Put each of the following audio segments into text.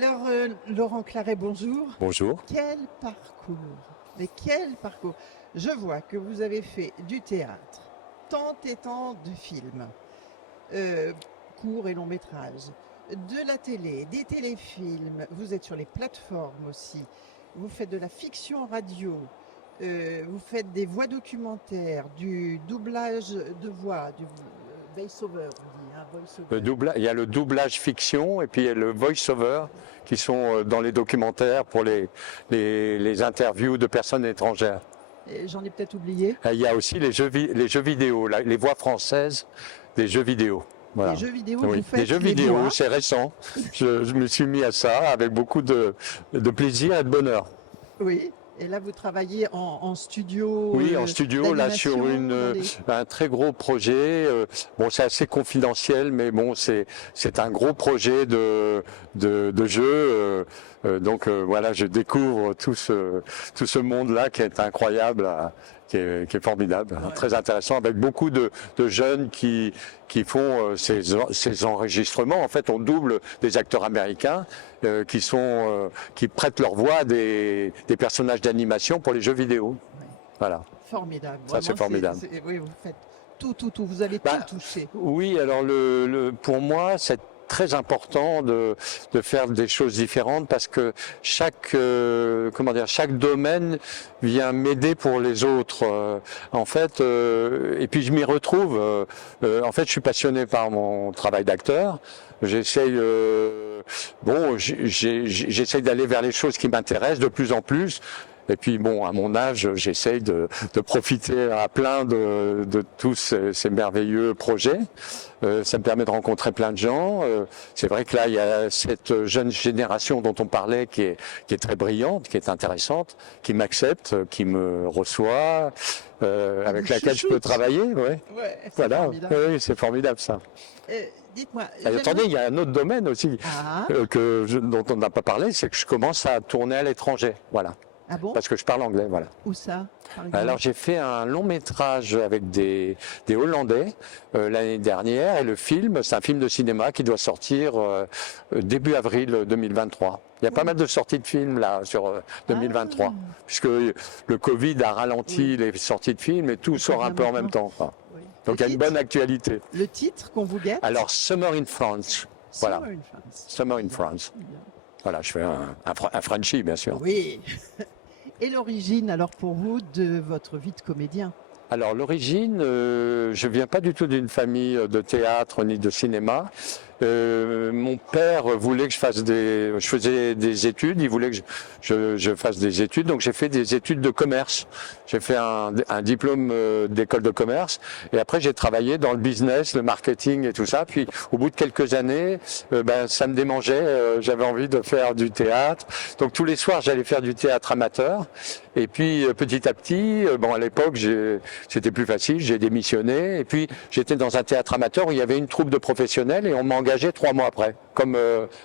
Alors, Laurent Claret, bonjour. Bonjour. Quel parcours! Mais quel parcours! Je vois que vous avez fait du théâtre, tant et tant de films, euh, courts et longs métrages, de la télé, des téléfilms, vous êtes sur les plateformes aussi, vous faites de la fiction radio, vous faites des voix documentaires, du doublage de voix, du voice-over, on dit, hein, voice-over. Il y a le doublage fiction et puis il y a le voice-over qui sont dans les documentaires pour les interviews de personnes étrangères. Et j'en ai peut-être oublié. Et il y a aussi les jeux vidéo, les voix françaises des jeux vidéo. Voilà. Les jeux vidéo, Oui, vous faites les jeux les vidéo, voix. c'est récent. Je me suis mis à ça avec beaucoup de plaisir et de bonheur. Oui. Et là, vous travaillez en studio. Oui, en studio, là sur un très gros projet. Bon, c'est assez confidentiel, mais bon, c'est un gros projet de jeu. Donc voilà, je découvre tout ce monde-là qui est incroyable, qui est formidable, Ouais. très intéressant, avec beaucoup de jeunes qui font ces enregistrements. En fait, on double des acteurs américains qui prêtent leur voix à des personnages d'animation pour les jeux vidéo. Ouais. Voilà. Formidable. Ça, c'est formidable. Oui, vous faites tout. Vous avez tout touché. Oui, alors pour moi, c'est très important de faire des choses différentes parce que chaque domaine vient m'aider pour les autres. En fait, et puis je m'y retrouve. En fait, je suis passionné par mon travail d'acteur. J'essaye d'aller vers les choses qui m'intéressent de plus en plus. Et puis bon, à mon âge, j'essaye de profiter à plein de tous ces merveilleux projets. Ça me permet de rencontrer plein de gens. C'est vrai que là, il y a cette jeune génération dont on parlait qui est très brillante, qui est intéressante, qui m'accepte, qui me reçoit, avec laquelle je peux travailler. Ouais. Ouais, c'est Voilà. formidable. Oui, c'est formidable ça. Dites-moi. Attendez, il y a un autre domaine aussi dont on n'a pas parlé, c'est que je commence à tourner à l'étranger. Voilà. Ah bon? Parce que je parle anglais, voilà. Où ça, par exemple? Alors j'ai fait un long métrage avec des Hollandais l'année dernière et le film, c'est un film de cinéma qui doit sortir début avril 2023. Il y a pas mal de sorties de films là sur 2023, puisque le Covid a ralenti les sorties de films et tout sort un peu en même temps. Quoi. Oui. Donc il y a une bonne actualité. Le titre qu'on vous guette? Alors Summer in France. Voilà. Summer in France. Summer in France. Bien. Voilà, je fais un Frenchie bien sûr. Oui. Et l'origine, alors pour vous, de votre vie de comédien? Alors l'origine, je viens pas du tout d'une famille de théâtre ni de cinéma. Mon père voulait que je faisais des études, il voulait que je fasse des études, donc j'ai fait des études de commerce. J'ai fait un diplôme d'école de commerce et après j'ai travaillé dans le business, le marketing et tout ça. Puis au bout de quelques années, ça me démangeait, j'avais envie de faire du théâtre. Donc tous les soirs j'allais faire du théâtre amateur. Et puis petit à petit, à l'époque c'était plus facile, j'ai démissionné et puis j'étais dans un théâtre amateur où il y avait une troupe de professionnels et on m'a engagé 3 mois après comme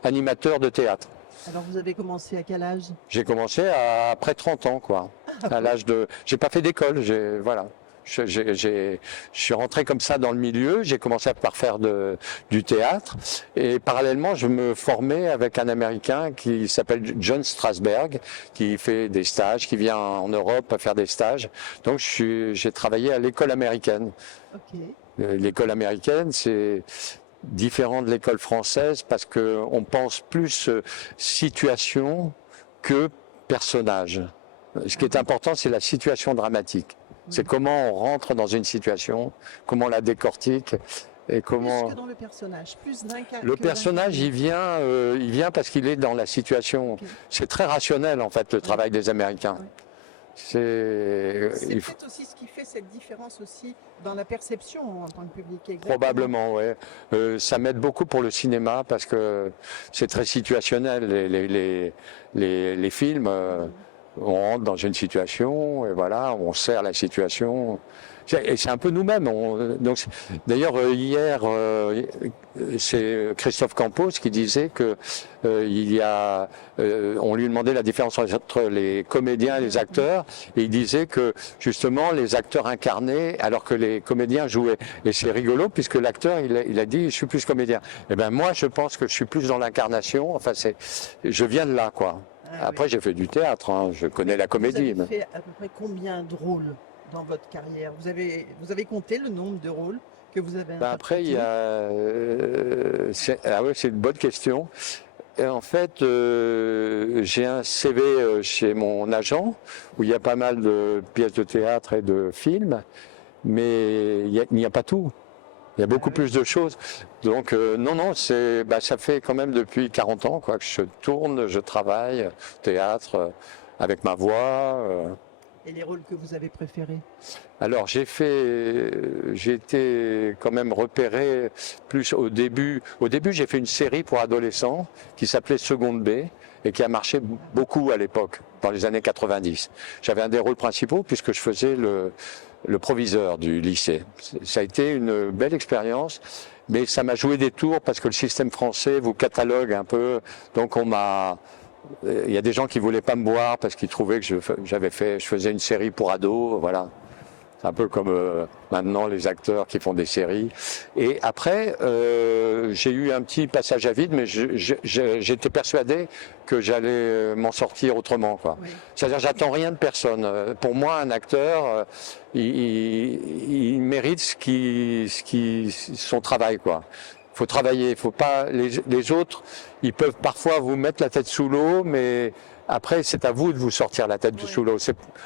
animateur de théâtre. Alors vous avez commencé à quel âge? J'ai commencé après 30 ans, quoi. À l'âge de, j'ai pas fait d'école, voilà. Je suis rentré comme ça dans le milieu, j'ai commencé par faire du théâtre et parallèlement je me formais avec un Américain qui s'appelle John Strasberg, qui fait des stages, qui vient en Europe à faire des stages. Donc j'ai travaillé à l'école américaine. Okay. L'école américaine, c'est différent de l'école française parce qu'on pense plus situation que personnage. Ce qui est important, c'est la situation dramatique. C'est comment on rentre dans une situation, comment on la décortique et comment. Plus que dans le personnage, plus d'un cas. Le personnage, il vient parce qu'il est dans la situation. Okay. C'est très rationnel en fait le travail des Américains. Ouais. C'est peut-être aussi ce qui fait cette différence aussi dans la perception en tant que public. Exactement. Probablement, oui. Ça m'aide beaucoup pour le cinéma parce que c'est très situationnel. Les films, on rentre dans une situation et voilà, on sert la situation Et c'est un peu nous-mêmes. D'ailleurs, hier, c'est Christophe Campos qui disait que on lui demandait la différence entre les comédiens et les acteurs, et il disait que justement les acteurs incarnaient alors que les comédiens jouaient. Et c'est rigolo puisque l'acteur il a dit je suis plus comédien. Eh ben moi je pense que je suis plus dans l'incarnation. Enfin je viens de là quoi. Après j'ai fait du théâtre, hein, je connais la comédie. Vous avez fait à peu près combien de rôles dans votre carrière? Vous avez compté le nombre de rôles que vous avez interprétés? Après, il y a... c'est une bonne question. Et en fait, j'ai un CV chez mon agent où il y a pas mal de pièces de théâtre et de films, mais il n'y a pas tout. Il y a beaucoup plus de choses. Donc, non, ça fait quand même depuis 40 ans quoi, que je tourne, je travaille, théâtre, avec ma voix. Et les rôles que vous avez préférés? Alors j'ai été quand même repéré plus au début. Au début j'ai fait une série pour adolescents qui s'appelait Seconde B et qui a marché beaucoup à l'époque, dans les années 90. J'avais un des rôles principaux puisque je faisais le proviseur du lycée. Ça a été une belle expérience, mais ça m'a joué des tours parce que le système français vous catalogue un peu, donc il y a des gens qui voulaient pas me voir parce qu'ils trouvaient que je faisais une série pour ados, voilà. C'est un peu comme maintenant les acteurs qui font des séries. Et après, j'ai eu un petit passage à vide, mais j'étais persuadé que j'allais m'en sortir autrement, quoi. Oui. C'est-à-dire, j'attends rien de personne. Pour moi, un acteur, il mérite son travail, quoi. Il faut travailler, il faut pas. Les autres, ils peuvent parfois vous mettre la tête sous l'eau, mais après, c'est à vous de vous sortir la tête sous l'eau.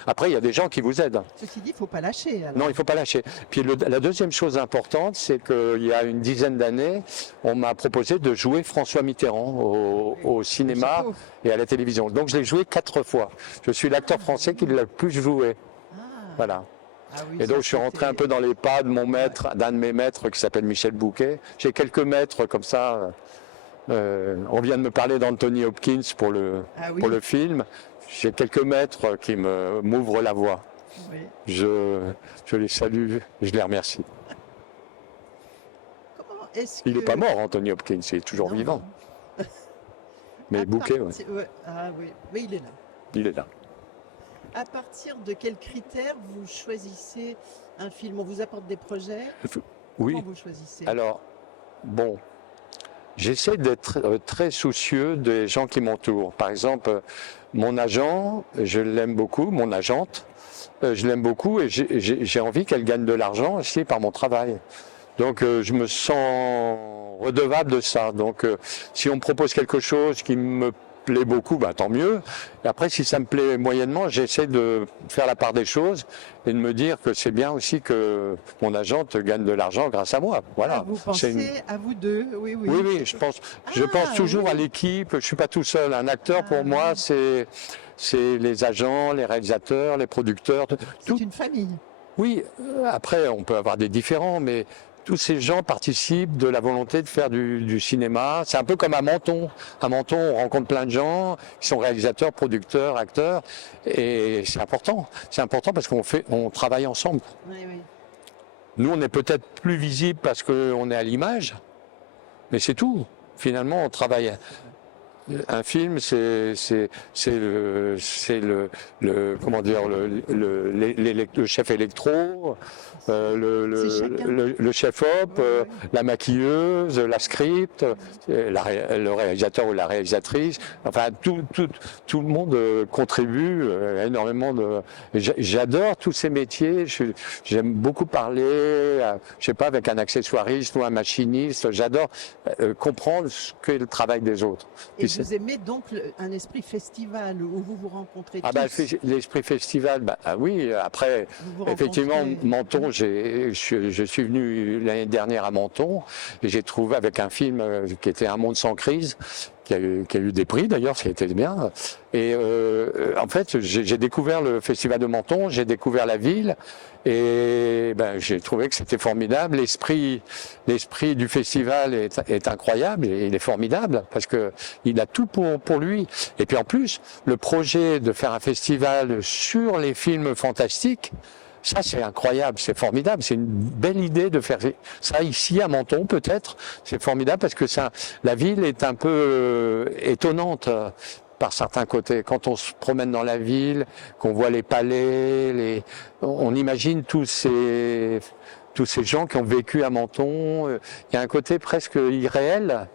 Après, il y a des gens qui vous aident. Ceci dit, il ne faut pas lâcher. Alors. Non, il ne faut pas lâcher. Puis la deuxième chose importante, c'est qu'il y a une dizaine d'années, on m'a proposé de jouer François Mitterrand au cinéma et à la télévision. Donc, je l'ai joué 4 fois. Je suis l'acteur français qui l'a le plus joué. Voilà. Ah oui, et donc je suis rentré un peu dans les pas de mon maître, d'un de mes maîtres qui s'appelle Michel Bouquet. J'ai quelques maîtres comme ça. On vient de me parler d'Anthony Hopkins pour le film. J'ai quelques maîtres qui m'ouvrent la voie. Oui. Je les salue et je les remercie. Il n'est pas mort, Anthony Hopkins, il est toujours vivant. Mais Bouquet, oui. Ah oui, mais il est là. Il est là. À partir de quels critères vous choisissez un film? On vous apporte des projets? Oui. Comment vous choisissez? Alors, bon, j'essaie d'être très soucieux des gens qui m'entourent. Par exemple, mon agent, je l'aime beaucoup, mon agente, je l'aime beaucoup et j'ai envie qu'elle gagne de l'argent aussi par mon travail. Donc, je me sens redevable de ça. Donc, si on me propose quelque chose qui me plaît beaucoup, bah, tant mieux. Et après, si ça me plaît moyennement, j'essaie de faire la part des choses et de me dire que c'est bien aussi que mon agente gagne de l'argent grâce à moi. Voilà. Ah, vous pensez à vous deux, oui. Oui, je pense toujours à l'équipe. Je suis pas tout seul. Un acteur, pour moi, c'est les agents, les réalisateurs, les producteurs. C'est une famille. Oui. Après, on peut avoir des différends, mais tous ces gens participent de la volonté de faire du cinéma. C'est un peu comme à Menton. À Menton, on rencontre plein de gens qui sont réalisateurs, producteurs, acteurs. Et c'est important. C'est important parce qu'on travaille ensemble. Oui. Nous, on est peut-être plus visible parce qu'on est à l'image. Mais c'est tout. Finalement, on travaille. Un film, c'est le chef électro, le chef op, la maquilleuse, la script, le réalisateur ou la réalisatrice. Enfin, tout le monde contribue énormément. J'adore tous ces métiers. J'aime beaucoup parler, je sais pas, avec un accessoiriste ou un machiniste. J'adore comprendre ce qu'est le travail des autres. Et vous aimez donc un esprit festival où vous vous rencontrez tous? L'esprit festival, oui. Après, effectivement, Menton, je suis venu l'année dernière à Menton et j'ai trouvé avec un film qui était Un monde sans crise, qui a eu des prix d'ailleurs, ça a été bien. Et en fait, j'ai découvert le festival de Menton, j'ai découvert la ville. Et j'ai trouvé que c'était formidable. L'esprit du festival est incroyable, et il est formidable parce que il a tout pour lui. Et puis en plus, le projet de faire un festival sur les films fantastiques, Ça, c'est incroyable, c'est formidable. C'est une belle idée de faire ça ici à Menton, peut-être. C'est formidable parce que la ville est un peu étonnante par certains côtés. Quand on se promène dans la ville, qu'on voit les palais, on imagine tous ces gens qui ont vécu à Menton. Il y a un côté presque irréel.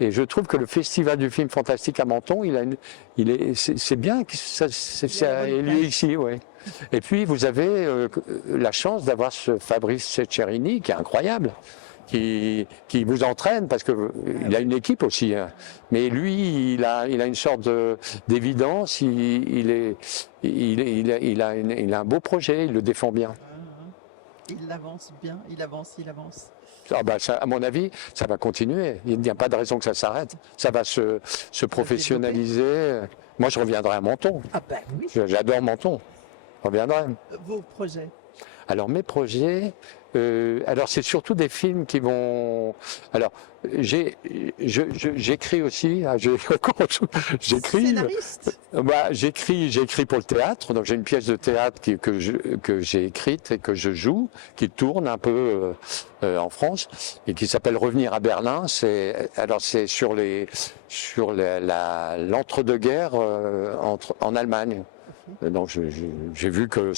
Et je trouve que le Festival du film fantastique à Menton, c'est bien que ça ait lieu ici, ouais. Et puis vous avez la chance d'avoir ce Fabrice Ceccherini qui est incroyable, qui vous entraîne parce que il a une équipe aussi, hein. Mais lui, il a une sorte d'évidence. Il a un beau projet, il le défend bien. Il avance bien, il avance. Ah bah ça, à mon avis, ça va continuer. Il n'y a pas de raison que ça s'arrête. Ça va se professionnaliser. Moi, je reviendrai à Menton. Ah ben oui. J'adore Menton. Je reviendrai. Vos projets? Alors, mes projets, alors c'est surtout des films qui vont... Alors, j'écris aussi. J'écris. Scénariste? J'écris pour le théâtre. Donc, j'ai une pièce de théâtre que j'ai écrite et que je joue, qui tourne un peu en France et qui s'appelle Revenir à Berlin. C'est sur l'entre-deux-guerres en Allemagne. Donc j'ai vu que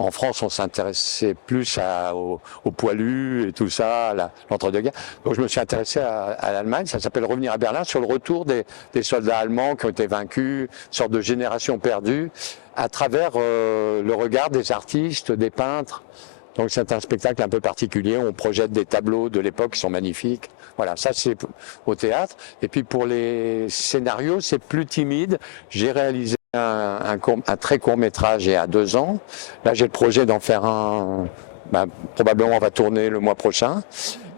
en France on s'intéressait plus aux poilus et tout ça, l'entre-deux-guerres. Donc je me suis intéressé à l'Allemagne. Ça s'appelle Revenir à Berlin, sur le retour des soldats allemands qui ont été vaincus, une sorte de génération perdue, à travers le regard des artistes, des peintres. Donc c'est un spectacle un peu particulier. On projette des tableaux de l'époque qui sont magnifiques. Voilà, ça c'est au théâtre. Et puis pour les scénarios, c'est plus timide. J'ai réalisé un très court métrage il y a 2 ans. Là, j'ai le projet d'en faire un. Probablement, on va tourner le mois prochain.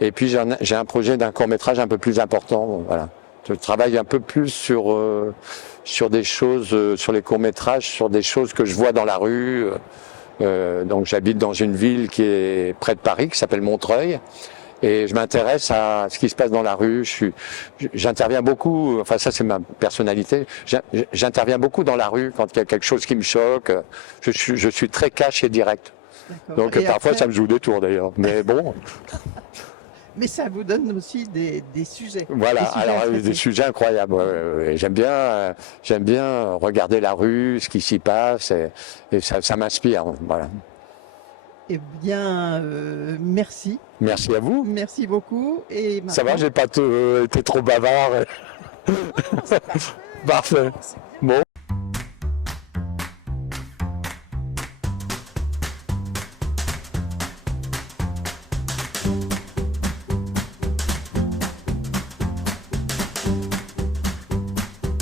Et puis, j'ai un projet d'un court métrage un peu plus important. Voilà. Je travaille un peu plus sur des choses, sur les courts métrages, sur des choses que je vois dans la rue. Donc, j'habite dans une ville qui est près de Paris, qui s'appelle Montreuil. Et je m'intéresse à ce qui se passe dans la rue. J'interviens beaucoup, enfin ça c'est ma personnalité, j'interviens beaucoup dans la rue quand il y a quelque chose qui me choque. Je suis très cash et direct. Donc et parfois après... ça me joue des tours d'ailleurs. Mais bon. Mais ça vous donne aussi des sujets. Voilà, des sujets incroyables. Et j'aime bien regarder la rue, ce qui s'y passe, et ça m'inspire. Voilà. Eh bien, merci. Merci à vous. Merci beaucoup. Et ça va, j'ai pas été trop bavard. Parfait.